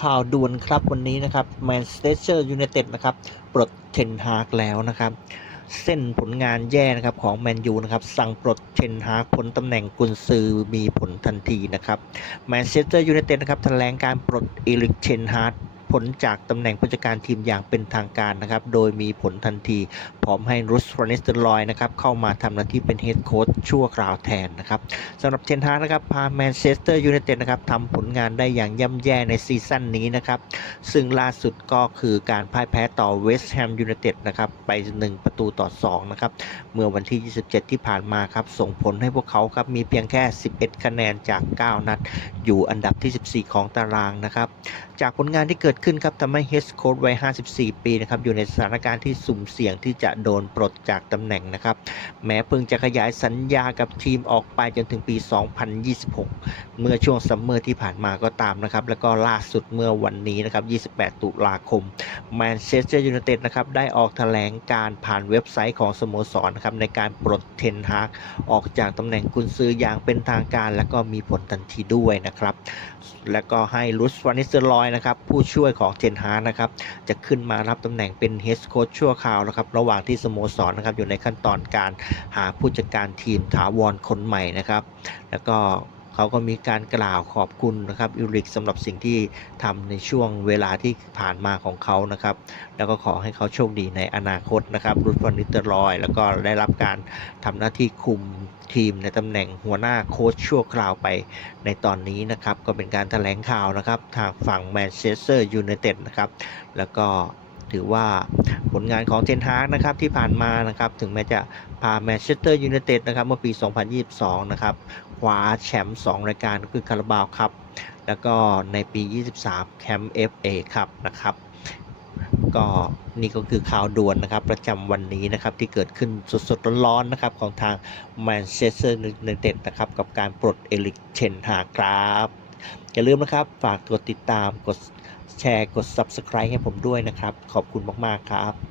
ข่าวด่วนครับวันนี้นะครับแมนเชสเตอร์ยูไนเต็ดนะครับปลดเทนฮากแล้วนะครับเส้นผลงานแย่นะครับของแมนยูนะครับสั่งปลดเทนฮากพ้นตำแหน่งกุนซือมีผลทันทีนะครับแมนเชสเตอร์ยูไนเต็ดนะครับแถลงการปลดเอริกเทนฮาก ผลจากตำแหน่งผู้จัดการทีมอย่างเป็นทางการนะครับ โดยมีผลทันที พร้อมให้รุสฟรนิสเตอร์ลอยนะครับเข้ามาทำหน้าที่เป็นเฮดโค้ชชั่วคราวแทนนะครับสำหรับเทนฮากนะครับพาแมนเชสเตอร์ยูไนเต็ดนะครับทำผลงานได้อย่างย่ำแย่ในซีซั่นนี้นะครับ ซึ่งล่าสุดก็คือการพ่ายแพ้ต่อเวสต์แฮมยูไนเต็ดนะครับไป 1 ประตูต่อ2นะครับเมื่อวันที่ 27 ที่ผ่านมาครับส่งผลให้พวกเขาครับมีเพียงแค่ 11 คะแนนจาก 9 นัด อยู่อันดับที่ 14 ของตารางนะครับจากผลงานที่เกิดขึ้นครับทำให้เฮสโค้ดวัย 54 ปีนะครับอยู่ในสถานการณ์ที่สุ่มเสี่ยงที่จะโดนปลดจากตำแหน่งนะครับ แม้เพิ่งจะขยายสัญญากับทีมออกไปจนถึงปี 2026 เมื่อช่วงซัมเมอร์ที่ผ่านมาก็ตามนะครับ แล้วก็ล่าสุดเมื่อวันนี้นะครับ 28 ตุลาคมแมนเชสเตอร์ยูไนเต็ดนะครับได้ออกแถลงการผ่านเว็บไซต์ของสโมสรนะครับในการปลดเทนฮากออกจากตำแหน่งกุนซืออย่างเป็นทางการ และก็มีผลทันทีด้วยนะครับ และก็ให้ลุสวานิสเตอร์ลอยนะครับผู้ช่วยของเจนฮานะครับจะขึ้นมารับตำแหน่งเป็นเฮดโค้ชชั่วคราวนะครับระหว่างที่สโมสรนะครับอยู่ในขั้นตอนการหาผู้จัดการทีมถาวรคนใหม่นะครับ แล้วก็ เขาก็มีการกล่าวขอบคุณนะครับอิริกสำหรับสิ่งที่ทำในช่วงเวลาที่ผ่านมาของเขานะครับ แล้วก็ขอให้เขาโชคดีในอนาคตนะครับรุดฟันนิเตอร์ลอย แล้วก็ได้รับการทำหน้าที่คุมทีมในตำแหน่งหัวหน้าโค้ชชั่วคราวไปในตอนนี้นะครับ ก็เป็นการแถลงข่าวนะครับ ทางฝั่งแมนเชสเตอร์ยูไนเต็ดนะครับ แล้วก็ ถือว่าผลงานของเทนฮากนะครับที่ผ่านมานะครับถึงแม้จะพาแมนเชสเตอร์ยูไนเต็ดนะครับเมื่อปี 2022 นะครับคว้าแชมป์2รายการก็คือคาราบาวครับ แล้วก็ในปี 23 แคมป์ FA ครับนะครับก็นี่ก็คือข่าวด่วนนะครับประจำวันนี้นะครับที่เกิดขึ้นสดๆร้อนๆนะครับของทางแมนเชสเตอร์ยูไนเต็ดนะครับกับการปลดเอลิกเชนฮากครับ อย่าลืมนะครับฝากกดติดตามกด แชร์ กด Subscribe ให้ผมด้วยนะครับ ขอบคุณมาก ๆ ครับ